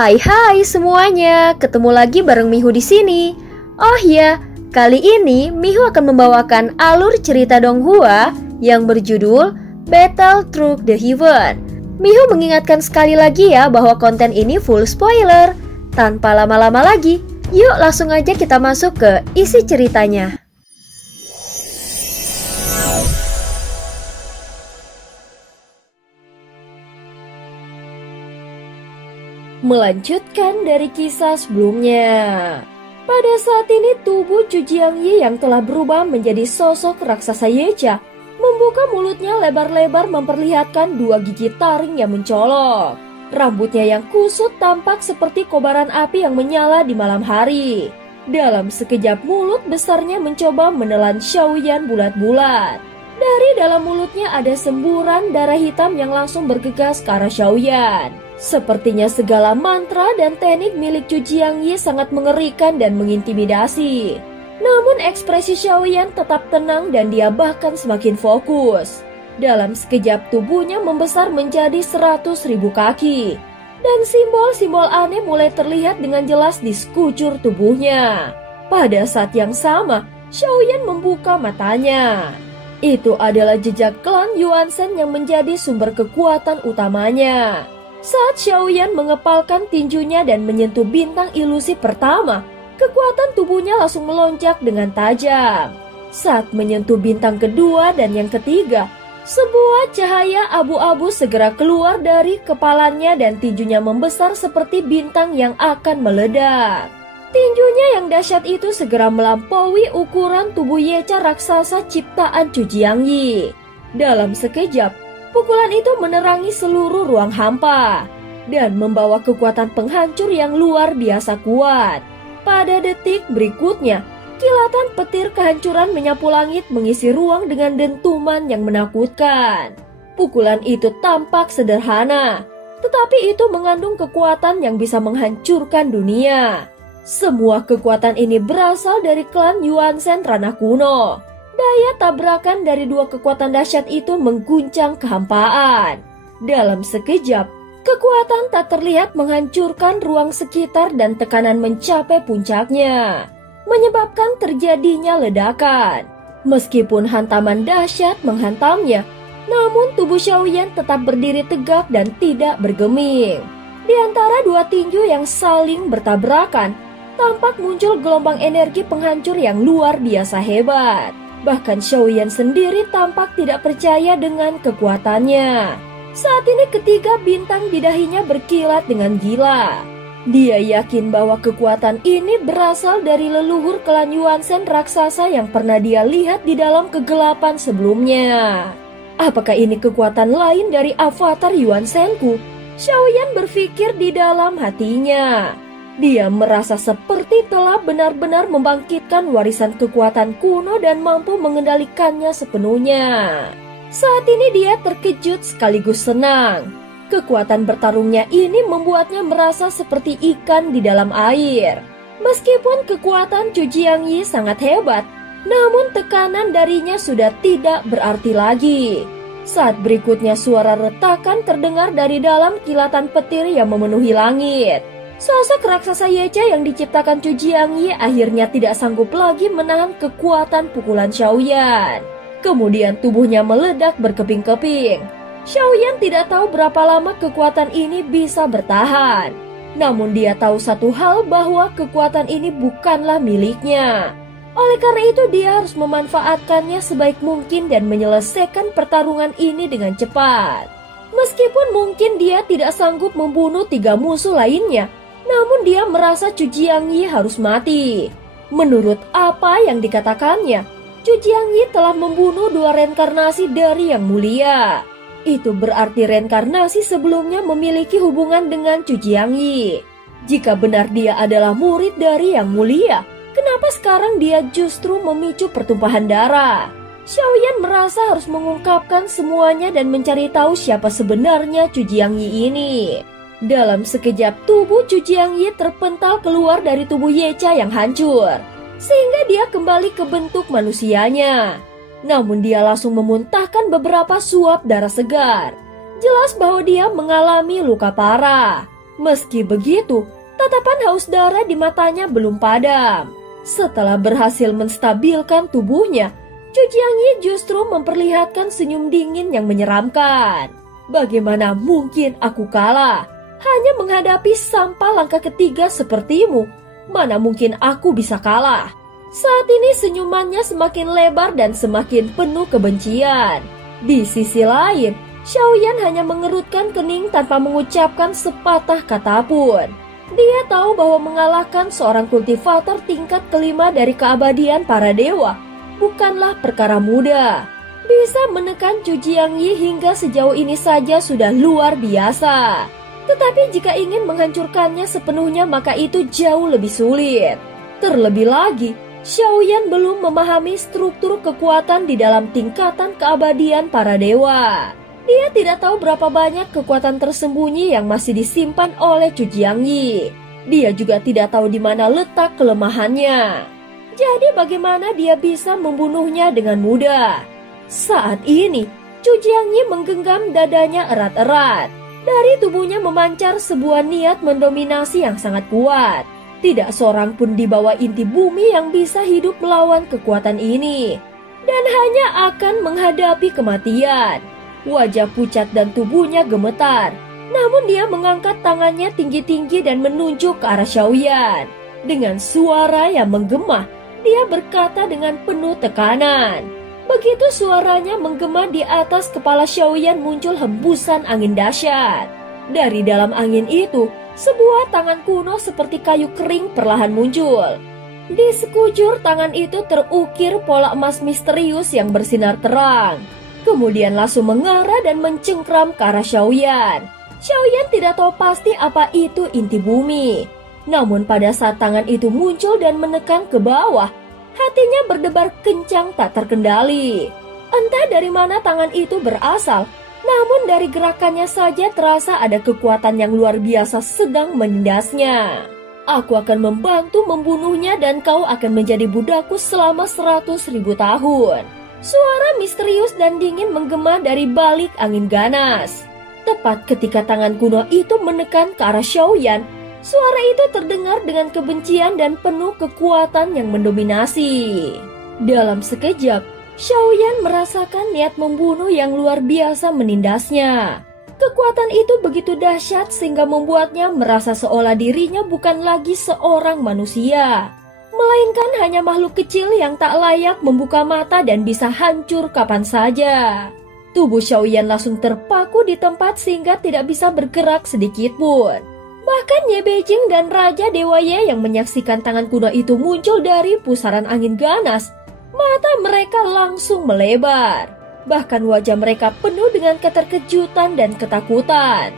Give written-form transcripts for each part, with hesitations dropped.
Hai semuanya, ketemu lagi bareng Mihu di sini. Oh ya, kali ini Mihu akan membawakan alur cerita Donghua yang berjudul Battle Through the Heaven. Mihu mengingatkan sekali lagi ya bahwa konten ini full spoiler. Tanpa lama-lama lagi, yuk langsung aja kita masuk ke isi ceritanya. Melanjutkan dari kisah sebelumnya. Pada saat ini tubuh Chu Jiangyi yang telah berubah menjadi sosok raksasa Yecha membuka mulutnya lebar-lebar memperlihatkan dua gigi taring yang mencolok. Rambutnya yang kusut tampak seperti kobaran api yang menyala di malam hari. Dalam sekejap mulut besarnya mencoba menelan Xiaoyan bulat-bulat. Dari dalam mulutnya ada semburan darah hitam yang langsung bergegas ke arah Xiaoyan. Sepertinya segala mantra dan teknik milik Chu Jiangyi sangat mengerikan dan mengintimidasi. Namun ekspresi Xiaoyan tetap tenang dan dia bahkan semakin fokus. Dalam sekejap tubuhnya membesar menjadi 100.000 kaki. Dan simbol-simbol aneh mulai terlihat dengan jelas di sekujur tubuhnya. Pada saat yang sama, Xiaoyan membuka matanya. Itu adalah jejak klan Yuanzhen yang menjadi sumber kekuatan utamanya. Saat Xiaoyan mengepalkan tinjunya dan menyentuh bintang ilusi pertama, kekuatan tubuhnya langsung melonjak dengan tajam. Saat menyentuh bintang kedua dan yang ketiga, sebuah cahaya abu-abu segera keluar dari kepalanya dan tinjunya membesar seperti bintang yang akan meledak. Tinjunya yang dahsyat itu segera melampaui ukuran tubuh Yecha raksasa ciptaan Chu Jiangyi. Dalam sekejap, pukulan itu menerangi seluruh ruang hampa dan membawa kekuatan penghancur yang luar biasa kuat. Pada detik berikutnya, kilatan petir kehancuran menyapu langit mengisi ruang dengan dentuman yang menakutkan. Pukulan itu tampak sederhana, tetapi itu mengandung kekuatan yang bisa menghancurkan dunia. Semua kekuatan ini berasal dari klan Yuanzhen Ranah Kuno. Daya tabrakan dari dua kekuatan dahsyat itu mengguncang kehampaan. Dalam sekejap, kekuatan tak terlihat menghancurkan ruang sekitar dan tekanan mencapai puncaknya, menyebabkan terjadinya ledakan. Meskipun hantaman dahsyat menghantamnya, namun tubuh Xiaoyan tetap berdiri tegak dan tidak bergeming. Di antara dua tinju yang saling bertabrakan, tampak muncul gelombang energi penghancur yang luar biasa hebat. Bahkan Xiaoyan sendiri tampak tidak percaya dengan kekuatannya. Saat ini ketiga bintang di dahinya berkilat dengan gila. Dia yakin bahwa kekuatan ini berasal dari leluhur klan Yuanzhen raksasa yang pernah dia lihat di dalam kegelapan sebelumnya. Apakah ini kekuatan lain dari avatar Yuanzhenku? Xiaoyan berpikir di dalam hatinya. Dia merasa seperti telah benar-benar membangkitkan warisan kekuatan kuno dan mampu mengendalikannya sepenuhnya. Saat ini dia terkejut sekaligus senang. Kekuatan bertarungnya ini membuatnya merasa seperti ikan di dalam air. Meskipun kekuatan Chu Jiangyi sangat hebat, namun tekanan darinya sudah tidak berarti lagi. Saat berikutnya suara retakan terdengar dari dalam kilatan petir yang memenuhi langit. Sosok raksasa Yecha yang diciptakan Chu Jiangyi akhirnya tidak sanggup lagi menahan kekuatan pukulan Xiaoyan. Kemudian tubuhnya meledak berkeping-keping. Xiaoyan tidak tahu berapa lama kekuatan ini bisa bertahan. Namun dia tahu satu hal bahwa kekuatan ini bukanlah miliknya. Oleh karena itu dia harus memanfaatkannya sebaik mungkin dan menyelesaikan pertarungan ini dengan cepat. Meskipun mungkin dia tidak sanggup membunuh 3 musuh lainnya, namun dia merasa Chu Jiangyi harus mati. Menurut apa yang dikatakannya, Chu Jiangyi telah membunuh 2 reinkarnasi dari yang mulia. Itu berarti reinkarnasi sebelumnya memiliki hubungan dengan Chu Jiangyi. Jika benar dia adalah murid dari yang mulia, kenapa sekarang dia justru memicu pertumpahan darah? Xiaoyan merasa harus mengungkapkan semuanya dan mencari tahu siapa sebenarnya Chu Jiangyi ini. Dalam sekejap tubuh Chu Jiangyi terpental keluar dari tubuh Yecha yang hancur, sehingga dia kembali ke bentuk manusianya. Namun dia langsung memuntahkan beberapa suap darah segar. Jelas bahwa dia mengalami luka parah. Meski begitu, tatapan haus darah di matanya belum padam. Setelah berhasil menstabilkan tubuhnya, Chu Jiangyi justru memperlihatkan senyum dingin yang menyeramkan. Bagaimana mungkin aku kalah? Hanya menghadapi sampah langkah ketiga sepertimu. Mana mungkin aku bisa kalah? Saat ini senyumannya semakin lebar dan semakin penuh kebencian. Di sisi lain, Xiaoyan hanya mengerutkan kening tanpa mengucapkan sepatah kata pun. Dia tahu bahwa mengalahkan seorang kultivator tingkat kelima dari keabadian para dewa bukanlah perkara mudah. Bisa menekan Chu Jiangyi hingga sejauh ini saja sudah luar biasa. Tetapi jika ingin menghancurkannya sepenuhnya maka itu jauh lebih sulit. Terlebih lagi, Xiaoyan belum memahami struktur kekuatan di dalam tingkatan keabadian para dewa. Dia tidak tahu berapa banyak kekuatan tersembunyi yang masih disimpan oleh Chu Jiangyi. Dia juga tidak tahu di mana letak kelemahannya. Jadi bagaimana dia bisa membunuhnya dengan mudah? Saat ini, Chu Jiangyi menggenggam dadanya erat-erat. Dari tubuhnya memancar sebuah niat mendominasi yang sangat kuat. Tidak seorang pun di bawah inti bumi yang bisa hidup melawan kekuatan ini. Dan hanya akan menghadapi kematian. Wajah pucat dan tubuhnya gemetar. Namun dia mengangkat tangannya tinggi-tinggi dan menunjuk ke arah Xiaoyan. Dengan suara yang menggema, dia berkata dengan penuh tekanan. Begitu suaranya menggema di atas kepala Xiaoyan muncul hembusan angin dahsyat. Dari dalam angin itu, sebuah tangan kuno seperti kayu kering perlahan muncul. Di sekujur tangan itu terukir pola emas misterius yang bersinar terang. Kemudian langsung mengarah dan mencengkram ke arah Xiaoyan. Xiaoyan tidak tahu pasti apa itu inti bumi. Namun pada saat tangan itu muncul dan menekan ke bawah, hatinya berdebar kencang tak terkendali. Entah dari mana tangan itu berasal, namun dari gerakannya saja terasa ada kekuatan yang luar biasa sedang menindasnya. Aku akan membantu membunuhnya dan kau akan menjadi budakku selama 100.000 tahun. Suara misterius dan dingin menggema dari balik angin ganas. Tepat ketika tangan kuno itu menekan ke arah Xiaoyan, suara itu terdengar dengan kebencian dan penuh kekuatan yang mendominasi. Dalam sekejap, Xiaoyan merasakan niat membunuh yang luar biasa menindasnya. Kekuatan itu begitu dahsyat sehingga membuatnya merasa seolah dirinya bukan lagi seorang manusia, melainkan hanya makhluk kecil yang tak layak membuka mata dan bisa hancur kapan saja. Tubuh Xiaoyan langsung terpaku di tempat sehingga tidak bisa bergerak sedikit pun. Bahkan Ye Beijing dan Raja Dewa Ye yang menyaksikan tangan kuno itu muncul dari pusaran angin ganas, mata mereka langsung melebar. Bahkan wajah mereka penuh dengan keterkejutan dan ketakutan.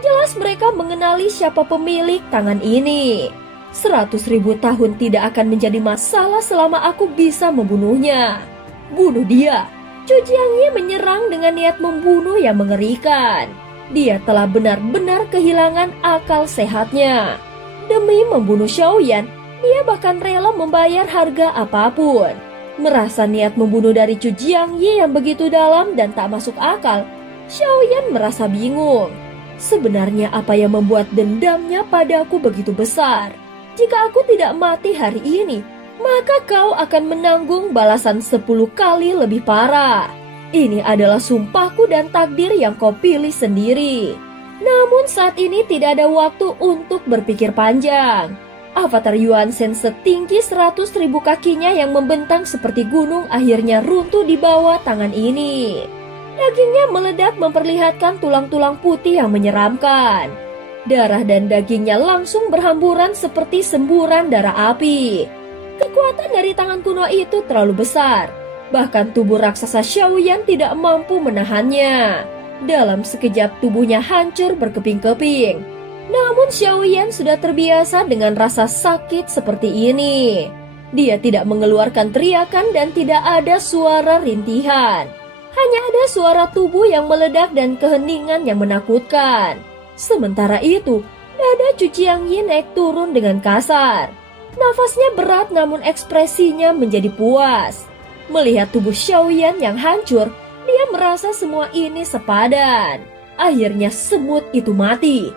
Jelas mereka mengenali siapa pemilik tangan ini. 100.000 tahun tidak akan menjadi masalah selama aku bisa membunuhnya. Bunuh dia. Chu Jiangyi menyerang dengan niat membunuh yang mengerikan. Dia telah benar-benar kehilangan akal sehatnya. Demi membunuh Xiaoyan, dia bahkan rela membayar harga apapun. Merasa niat membunuh dari Chu Jiangyi yang begitu dalam dan tak masuk akal, Xiaoyan merasa bingung. Sebenarnya apa yang membuat dendamnya padaku begitu besar? Jika aku tidak mati hari ini, maka kau akan menanggung balasan 10 kali lebih parah. Ini adalah sumpahku dan takdir yang kau pilih sendiri. Namun saat ini tidak ada waktu untuk berpikir panjang. Avatar Yuan Shen setinggi 100.000 kakinya yang membentang seperti gunung akhirnya runtuh di bawah tangan ini. Dagingnya meledak memperlihatkan tulang-tulang putih yang menyeramkan. Darah dan dagingnya langsung berhamburan seperti semburan darah api. Kekuatan dari tangan kuno itu terlalu besar. Bahkan tubuh raksasa Xiaoyan tidak mampu menahannya. Dalam sekejap tubuhnya hancur berkeping-keping. Namun Xiaoyan sudah terbiasa dengan rasa sakit seperti ini. Dia tidak mengeluarkan teriakan dan tidak ada suara rintihan. Hanya ada suara tubuh yang meledak dan keheningan yang menakutkan. Sementara itu, dada Chu Jiangyi naik turun dengan kasar. Nafasnya berat namun ekspresinya menjadi puas. Melihat tubuh Xiaoyan yang hancur, dia merasa semua ini sepadan. Akhirnya semut itu mati.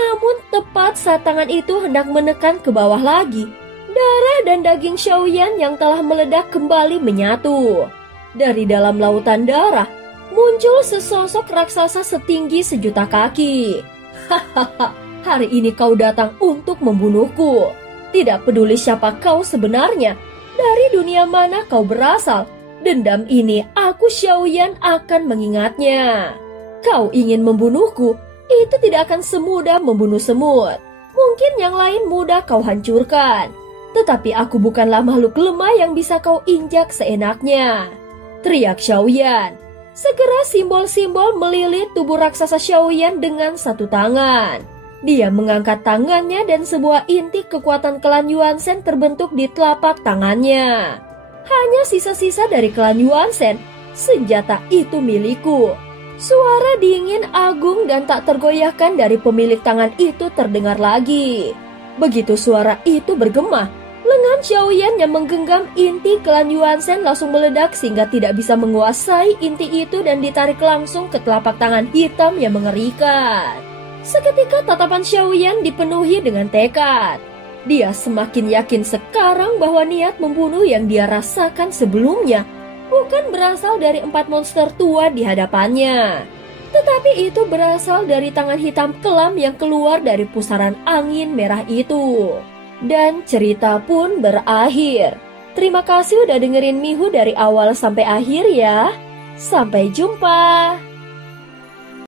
Namun tepat saat tangan itu hendak menekan ke bawah lagi, darah dan daging Xiaoyan yang telah meledak kembali menyatu. Dari dalam lautan darah, muncul sesosok raksasa setinggi 1.000.000 kaki. Hahaha, hari ini kau datang untuk membunuhku. Tidak peduli siapa kau sebenarnya, dari dunia mana kau berasal, dendam ini aku Xiaoyan akan mengingatnya. Kau ingin membunuhku, itu tidak akan semudah membunuh semut. Mungkin yang lain mudah kau hancurkan, tetapi aku bukanlah makhluk lemah yang bisa kau injak seenaknya. Teriak Xiaoyan. Segera simbol-simbol melilit tubuh raksasa Xiaoyan dengan satu tangan. Dia mengangkat tangannya dan sebuah inti kekuatan klan Yuanzhen terbentuk di telapak tangannya. Hanya sisa-sisa dari klan Yuanzhen, senjata itu milikku. Suara dingin, agung, dan tak tergoyahkan dari pemilik tangan itu terdengar lagi. Begitu suara itu bergema, lengan Xiaoyan yang menggenggam inti klan Yuanzhen langsung meledak sehingga tidak bisa menguasai inti itu dan ditarik langsung ke telapak tangan hitam yang mengerikan. Seketika tatapan Xiaoyan dipenuhi dengan tekad. Dia semakin yakin sekarang bahwa niat membunuh yang dia rasakan sebelumnya bukan berasal dari 4 monster tua di hadapannya, tetapi itu berasal dari tangan hitam kelam yang keluar dari pusaran angin merah itu. Dan cerita pun berakhir. Terima kasih udah dengerin Mihu dari awal sampai akhir ya. Sampai jumpa.